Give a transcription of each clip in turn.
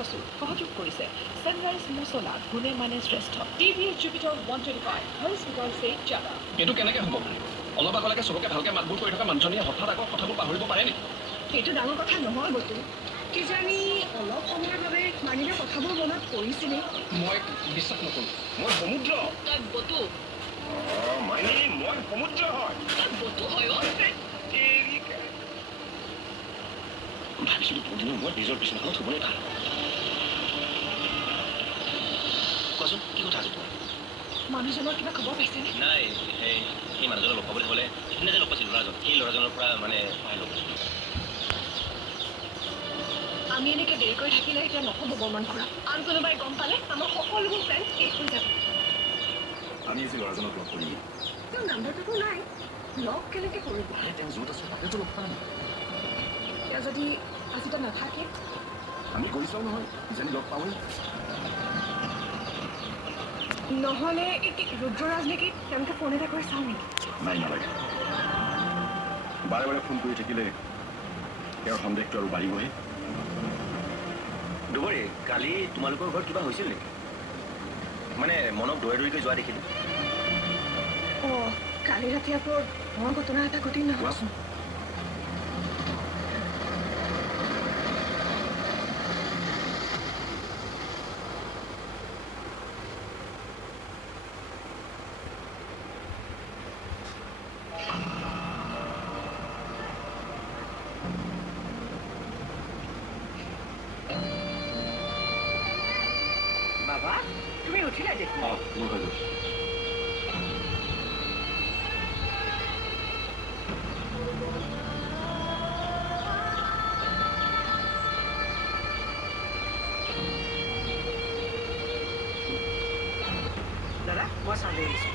খৰচো সহযোগ কৰিছে সানৰাইজ মছলা গুণে মানে শ্ৰেষ্ঠ টিভিএছ জুপিটাৰ 125 হৰ স্পীডৰ সে জ্যাদা এইটো কেনেকৈ হ'ব পাৰে অলপ আগলৈকে চবকে ভালকৈ মাতবোৰ কৰি থকা মানুহজনীয়ে হঠাৎ আকৌ কথাবোৰ পাহৰিব পাৰে নেকি সেইটো ডাঙৰ কথা নহয় বতু কিজানি অলপ সময়ৰ বাবে মানিলে কথাবোৰ মনত পৰিছিলে মই বিশ্বাস নকৰোঁ মই সমুদ্ৰ তই বতু মাইনী মই সমুদ্ৰ হয় তই বতু হয় ভাবিছিলোঁ বহুদিনৰ মই নিজৰ বিচনাখনত শুবলৈ ভাল কোৱাচোন কি কথা আছে তোমাৰ মানুহজনৰ কিবা খবৰ পাইছেনে নাই সেই মানুহজনক লগ পাবলৈ হ'লে সেইদিনা যে লগ পাইছিল ল'ৰাজন সেই ল'ৰাজনৰ পৰা মানে সহায় ল'ব আমি এনেকৈ দেৰি কৰি থাকিলে এতিয়া নহ'ব বৰ্মন খুৰা আন কোনোবাই গম পালে আমাৰ সকলোবোৰ প্লেন শেষ হৈ যাব আমি আজি ল'ৰাজনক লগ কৰিম তেওঁৰ নাম্বাৰটোতো নাই লগ কেনেকৈ কৰিব তেওঁ য'ত আছে তাতেতো লগ পাম তেওঁ যদি আজি তাত নাথাকে আমি গৈ চাওঁ নহয় কিজানি লগ পাওঁৱেই নহ'লে ৰুদ্ৰৰাজ নেকি তেওঁলোকে ফোন এটা কৰি চাওঁ নেকি নাই নালাগে বাৰে বাৰে ফোন কৰি থাকিলে তেওঁৰ সন্দেহটো আৰু বাঢ়িবহে দুবৰী কালি তোমালোকৰ ঘৰত কিবা হৈছিল নেকি মানে মনক দৌৰাই দৌৰিকৈ যোৱা দেখিলোঁ অঁ কালি ৰাতি আকৌ মই ঘটনা এটা ঘটিল নহয় কোৱাচোন বাবা তুমি উঠিলা দেখি দাদা মই চাবলৈ আহিছোঁ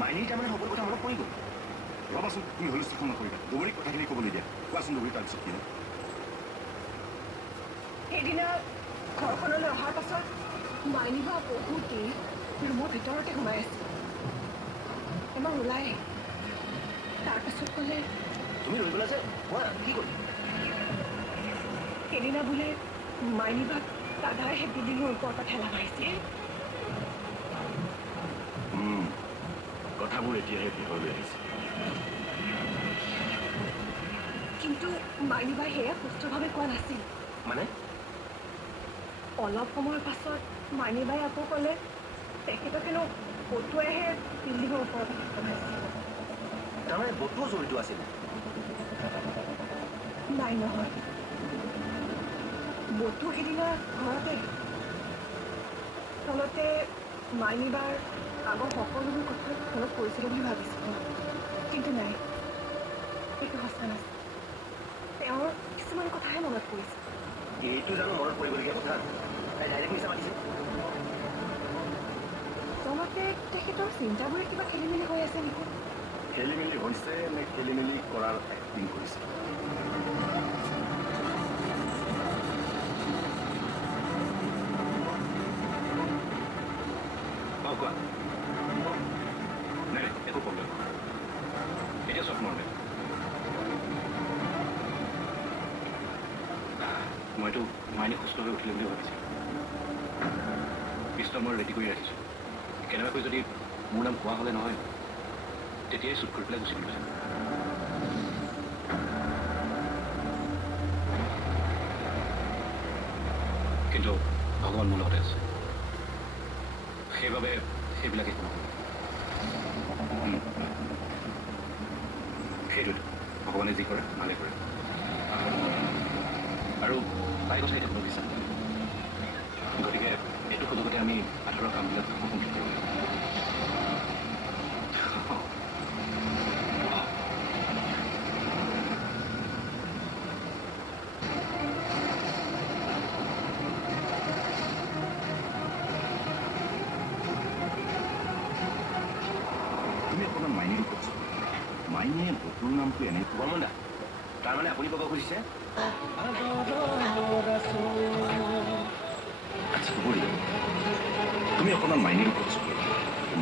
মাইনী তাৰমানে সকলো কথা মনত পৰি গ'ল ৰবাচোন তুমি হুলস্থুল নকৰিবা দুবৰীক কথাখিনি ক'বলৈ দিয়া কোৱাচোন দুবৰী তাৰপিছত কি সেইদিনা ঘৰখনলৈ অহাৰ পাছত মাইনী হোৱা বহুত দেৰি ৰুমৰ ভিতৰতে সোমাই আছিল এমাহ ওলাই তাৰপাছত ক'লে তুমি ৰৈ গ'লা যে কোৱা কি কৰিম সেইদিনা বোলে মাইনী ভাগ দাদাই সেই বিল্ডিঙৰ ওপৰৰ পৰা ঠেলা মাৰিছিল কথাবোৰ এতিয়াহে শেষলৈ আহিছে কিন্তু মাইনী বাই সেয়া সুস্থভাৱে কোৱা নাছিল মানে অলপ সময়ৰ পাছত মাইনী বাই আকৌ ক'লে তেখেতক হেনো বটুৱাইহে বিল্ডিঙৰ ওপৰত তাৰমানে বটুও জড়িত আছিল নাই নহয় বধু সিদিনা ঘৰতে তলতে মাইনীবাৰ আগৰ সকলোবোৰ কথা মনত পৰিছিলে বুলি ভাবিছিলোঁ কিন্তু নাই এইটো সঁচা নাছিল তেওঁৰ কিছুমান কথাহে মনত পৰিছে এইটো জানো মনত পৰিবলগীয়া কথা তাই ডাইৰেক্ট মিছা মাতিছে তলতে তেখেতৰ চিন্তাবোৰে কিবা খেলি মেলি হৈ আছে নেকি খেলি মেলি হৈছে নে খেলি মেলি কৰাৰ এক্টিং কৰিছে কোৱা নাই একো প্ৰব্লেম এতিয়া চব নৰ্মেল মইতো মাইনে সুস্থ হৈ উঠিলে বুলি ভাবিছিলোঁ পিষ্টল মই ৰেডি কৰি ৰাখিছোঁ কেনেবাকৈ যদি মোৰ নাম কোৱা হ'লে নহয় তেতিয়াই শ্বুট কৰি পেলাই গুচি গ'লো কিন্তু ভগৱান মোৰ লগতে আছে সেইবাবে সেইবিলাক একো নহয় সেইটোতো ভগৱানে যি কৰে ভালে কৰে আৰু তাই কথা এতিয়া কোনো বিশ্বাস নাই গতিকে এইটো সুযোগতে আমি আঁতৰৰ কামবিলাক কমপ্লিট কৰিব লাগিব তুমি অকণমান মাইনীৰ ওপৰত মাইনীয়ে বতুৰ নামটো এনে বৰ্মন দা তাৰমানে আপুনি ক'ব খুজিছে আচ্ছা হ'ব দিয়া তুমি অকণমান মাইনীৰ ওপৰত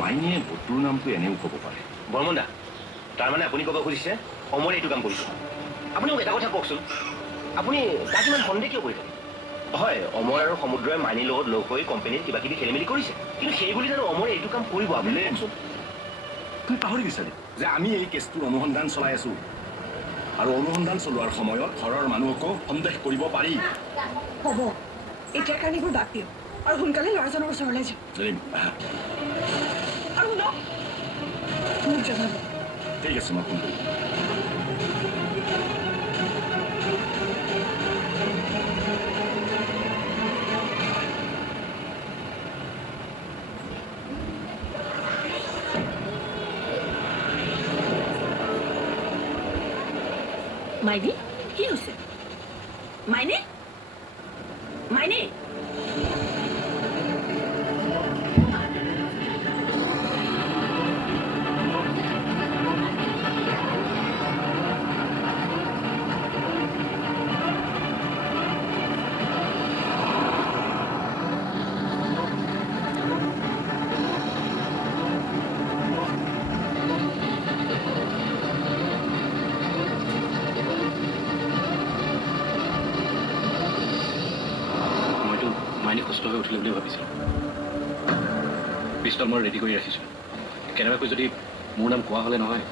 মাইনীয়ে বতুৰ নামটো এনেও ক'ব পাৰে বৰ্মন দা তাৰমানে আপুনি ক'ব খুজিছে অমৰে এইটো কাম কৰিছে আপুনি মোক এটা কথা কওকচোন আপুনি তাক ইমান সন্দেহ কিয় কৰি থাকে হয় অমৰ আৰু সমুদ্ৰই মাইনীৰ লগত লগ হৈ কোম্পানীত কিবা কিবি খেলি মেলি কৰিছে কিন্তু সেই বুলি জানো অমৰে এইটো কাম কৰিব আপুনি কওকচোন তুমি পাহৰি গৈছানে যে আমি এই কেছটোৰ অনুসন্ধান চলাই আছো আৰু অনুসন্ধান চলোৱাৰ সময়ত ঘৰৰ মানুহকো সন্দেহ কৰিব পাৰি হ'ব এতিয়াৰ কাৰণে এইবোৰ বাদ দিয়ক আৰু সোনকালে ল'ৰাজনৰ ওচৰলৈ যাম আৰু শুনক মোক জনাব ঠিক আছে মই ফোন কৰিম মাইনী কি হৈছে মাইনী মাইনী সুস্থ হৈ উঠিলে বুলি ভাবিছিলোঁ পিষ্টল মই ৰেডি কৰি ৰাখিছোঁ কেনেবাকৈ যদি মোৰ নাম কোৱা হ'লে নহয়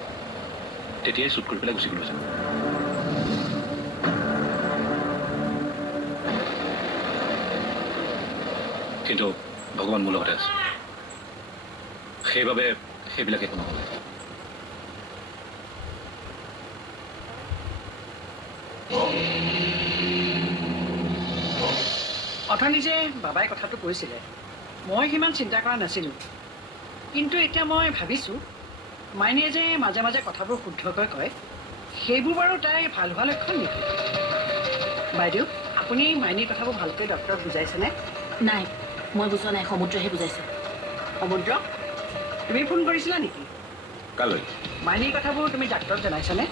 তেতিয়াই শ্বুট কৰি পেলাই গুচি গ'লো কিন্তু ভগৱান মোৰ লগতে আছে সেইবাবে সেইবিলাক একো নহ'ল অথনি যে বাবাই কথাটো কৈছিলে মই সিমান চিন্তা কৰা নাছিলোঁ কিন্তু এতিয়া মই ভাবিছোঁ মাইনীয়ে যে মাজে মাজে কথাবোৰ শুদ্ধকৈ কয় সেইবোৰ বাৰু তাই ভাল হোৱা লক্ষণ নেকি বাইদেউ আপুনি মাইনীৰ কথাবোৰ ভালকৈ ডক্টৰক বুজাইছেনে নাই মই বুজোৱা নাই সমুদ্ৰহে বুজাইছে সমুদ্ৰ তুমি ফোন কৰিছিলা নেকি কালৈ মাইনীৰ কথাবোৰ তুমি ডাক্তৰক জনাইছানে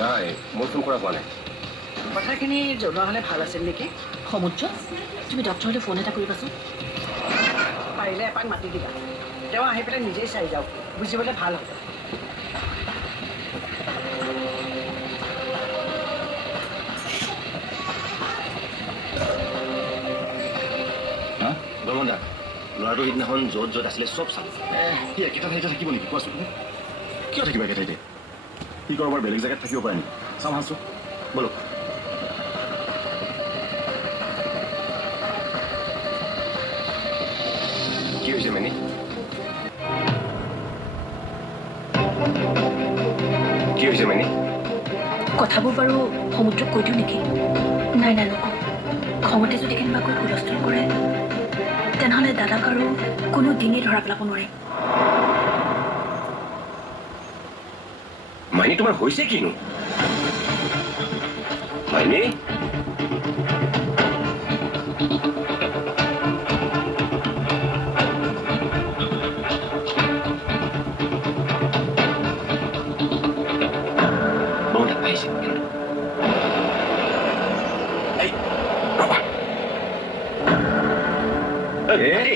নাই মই ফোন কৰা হোৱা নাই কথাখিনি জনোৱা হ'লে ভাল আছিল নেকি সমুদ্ৰ তুমি ডক্টৰলৈ ফোন এটা কৰিবাচোন পাৰিলে এপাক মাতি দিবা তেওঁ আহি পেলাই নিজেই চাই যাওক বুজিবলৈ ভাল হ'ব বৰ্মন দা ল'ৰাটো সিদিনাখন য'ত য'ত আছিলে চব চালো সি একেটা ঠাইতে থাকিব নেকি কোৱাচোন তুমি কিয় থাকিব একে ঠাইতে সি ক'ৰবাৰ বেলেগ জেগাত থাকিব পাৰে নেকি চাওঁ আছোঁ ব'লক কি হৈছে মেনি কি হৈছে মেনি কথাবোৰ বাৰু সমুদ্ৰক কৈ দিওঁ নেকি নাই নাই নকওঁ খঙতে যদি কেনেবাকৈ হুলস্থুল কৰে তেনেহ'লে দাদাক আৰু কোনো দিনেই ধৰা পেলাব নোৱাৰিম। মাইনী তোমাৰ হৈছে কিনো মাইনী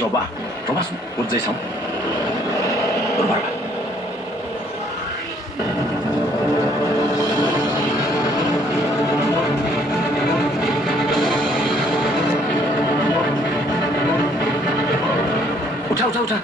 ৰবা ৰবাচোন ক'ত যাই চাওঁ ৰবা উঠা উঠা উঠা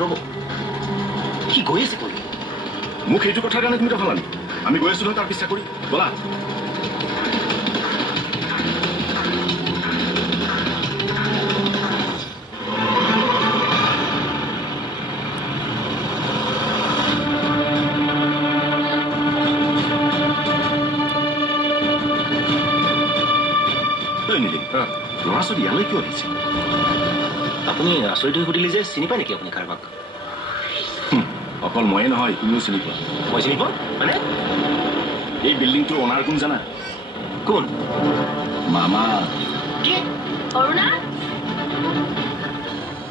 ৰব কি গৈ আছে কৰি মোক সেইটো কথাৰ কাৰণে তুমি কথা আমি গৈ আছো নহয় তাৰ পিছা কৰি বলা ল'ৰা ছোৱালী ইয়ালৈ কিয় আহিছে আপুনি আচৰিত হৈ সুধিলে যে চিনি পায় নেকি আপুনি কাৰোবাক অকল ময়ে নহয় তুমিও চিনি পোৱা মই চিনি পোৱা মানে এই বিল্ডিংটোৰ অনাৰ কোন জানা কোন মামা কি অৰুণা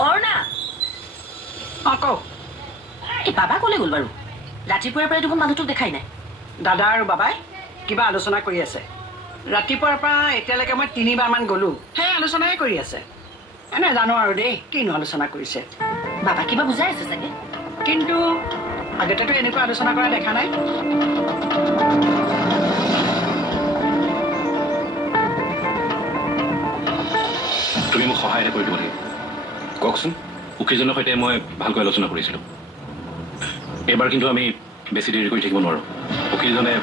অৰুণা অঁ কওক এই বাবা ক'লৈ গ'ল বাৰু ৰাতিপুৱাৰ পৰাই দেখোন মানুহটোক দেখাই নাই দাদা আৰু বাবাই কিবা আলোচনা কৰি আছে ৰাতিপুৱাৰ পৰা এতিয়ালৈকে মই 3বাৰমান গ'লোঁ সেই আলোচনাই কৰি আছে নাজানো আৰু দেই কিনো আলোচনা কৰিছে বাবা কিবা বুজাই আছে চাগে কিন্তু আগতেতো এনেকুৱা আলোচনা কৰা দেখা নাই তুমি মোক সহায় এটা কৰি দিব লাগিব কওকচোন উকীলজনৰ সৈতে মই ভালকৈ আলোচনা কৰিছিলোঁ এইবাৰ কিন্তু আমি বেছি দেৰি কৰি থাকিব নোৱাৰোঁ উকীলজনে